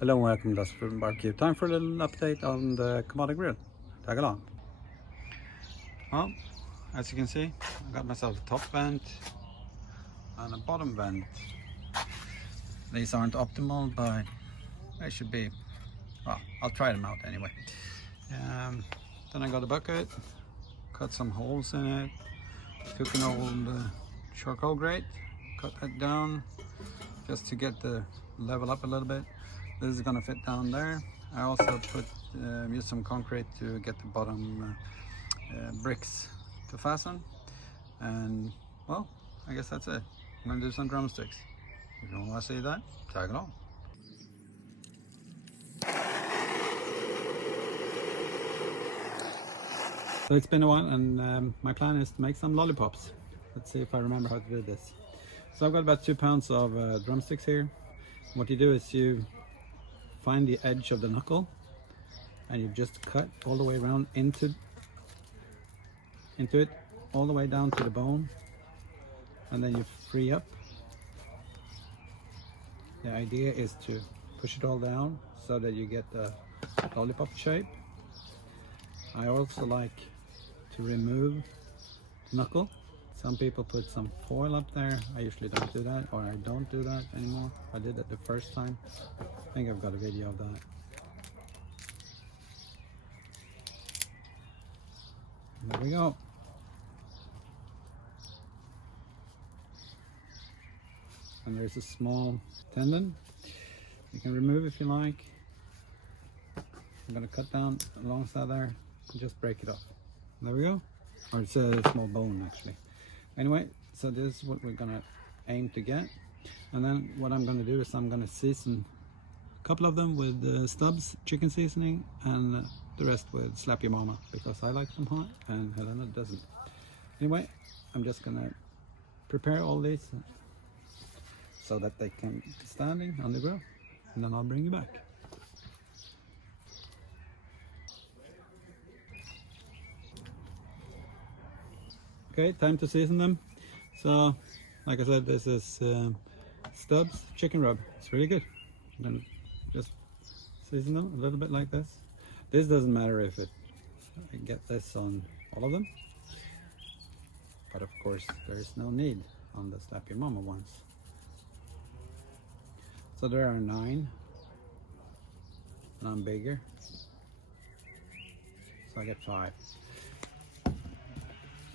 Hello and welcome to Food Barbecue. Time for a little update on the Kamado grill. Tag along. Well, as you can see, I got myself a top vent and a bottom vent. These aren't optimal, but they should be. Well, I'll try them out anyway. Then I got a bucket, cut some holes in it, took an old charcoal grate, cut that down just to get the level up a little bit. This is gonna fit down there. I also used some concrete to get the bottom bricks to fasten. And well, I guess that's it. I'm gonna do some drumsticks. If you want to see that, tag along. So it's been a while, and my plan is to make some lollipops. Let's see if I remember how to do this. So I've got about 2 pounds of drumsticks here. What you do is you find the edge of the knuckle and you just cut all the way around into it, all the way down to the bone, and then you free up. The idea is to push it all down so that you get the lollipop shape. I also like to remove the knuckle. Some people put some foil up there. I usually don't do that, or I don't do that anymore. I did it the first time. I think I've got a video of that. There we go. And there's a small tendon. You can remove if you like. I'm gonna cut down alongside there and just break it off. There we go. Or it's a small bone actually. Anyway, so this is what we're gonna aim to get. And then what I'm gonna do is I'm gonna season a couple of them with Stubbs chicken seasoning and the rest with Slap Your Mama, because I like them hot and Helena doesn't. Anyway, I'm just gonna prepare all these so that they can be standing on the grill, and then I'll bring you back. Okay, time to season them. So, like I said, this is Stubbs chicken rub. It's really good. Then just season them a little bit like this. This doesn't matter if I get this on all of them, but of course there is no need on the Slap Your Mama ones. So there are 9, and I'm bigger, so I get 5.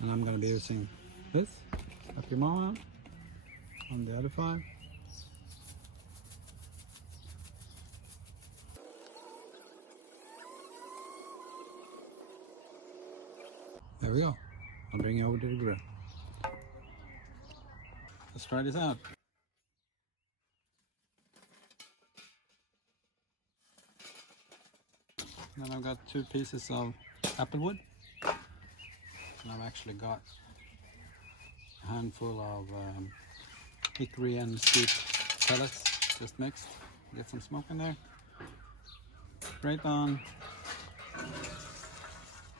And I'm going to be using this, Slap Your Mama, on the other 5. There we go. I'll bring you over to the grill. Let's try this out. Then I've got 2 pieces of applewood. And I've actually got a handful of hickory and mesquite pellets just mixed. Get some smoke in there. Grate on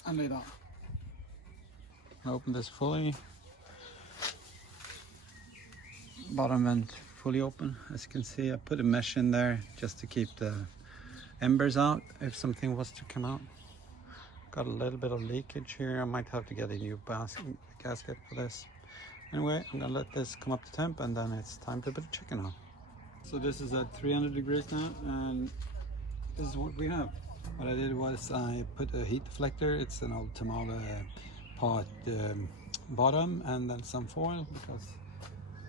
and lid on. Open this fully. Bottom end fully open. As you can see, I put a mesh in there just to keep the embers out if something was to come out. Got a little bit of leakage here. I might have to get a new gasket for this. Anyway, I'm gonna let this come up to temp, and then it's time to put the chicken on. So this is at 300 degrees now, and this is what we have. What I did was I put a heat deflector. It's an old tomato pot bottom, and then some foil, because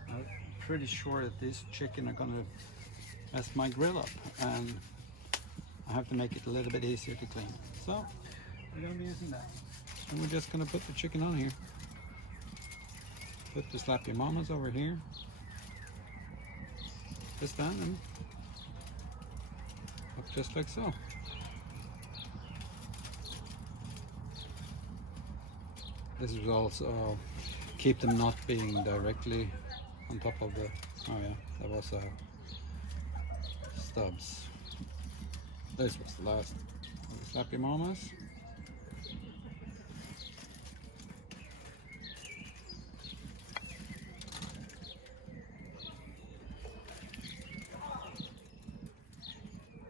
I'm pretty sure that this chicken are gonna mess my grill up, and I have to make it a little bit easier to clean. So we're gonna be using that, and we're just gonna put the chicken on here. Put the Slap Your Mamas over here, just down, and look just like so. This will also keep them not being directly on top of the, oh yeah, that was Stubbs. This was the last. Slap Your Mamas.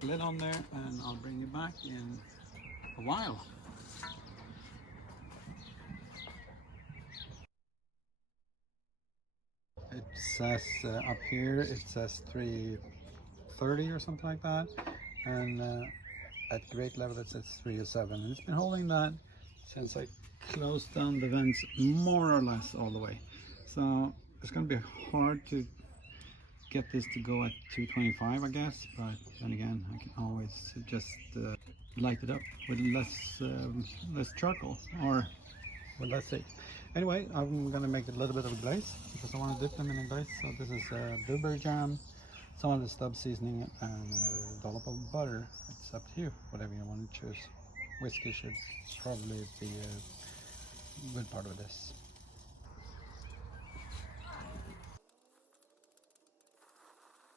the lid on there and I'll bring you back in a while. It says up here, it says 330 or something like that, and at grate level it says 307, and it's been holding that since I closed down the vents more or less all the way. So it's going to be hard to get this to go at 225, I guess, but then again I can always just light it up with less charcoal, or well, let's see. Anyway, I'm gonna make a little bit of a glaze because I want to dip them in a glaze. So this is blueberry jam, some of the stub seasoning, and a dollop of butter. It's up to you, whatever you want to choose. Whiskey should probably be a good part of this.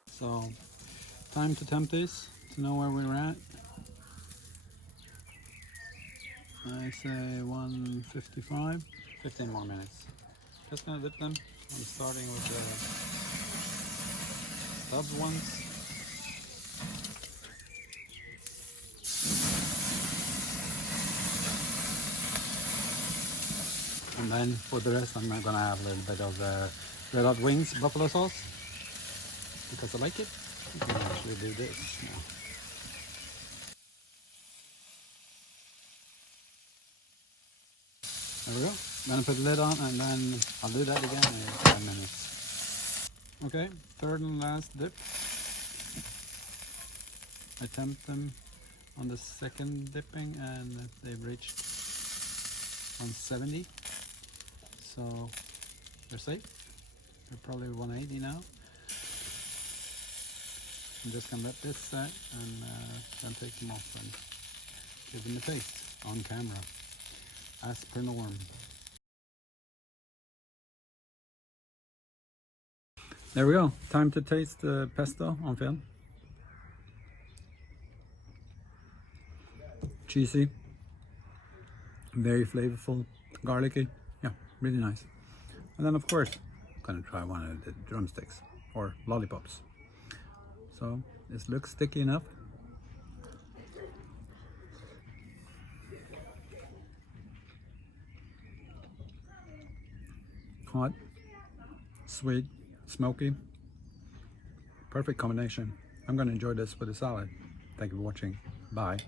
So, time to tempt these to know where we're at. I say 155, 15 more minutes. Just gonna dip them. I'm starting with the stub ones. And then for the rest, I'm gonna have a little bit of red hot wings buffalo sauce because I like it. You can actually do this now. There we go. Gonna put the lid on and then I'll do that again in 5 minutes. Okay, third and last dip. I tempt them on the second dipping and they've reached 170. So they're safe. They're probably 180 now. I'm just gonna let this set and then take them off and give them a taste on camera, as per norm. There we go. Time to taste the pesto on film. Cheesy, very flavorful, garlicky. Yeah, really nice. And then of course, I'm gonna try one of the drumsticks or lollipops. So this looks sticky enough. Hot, sweet, smoky. Perfect combination. I'm gonna enjoy this with a salad. Thank you for watching. Bye.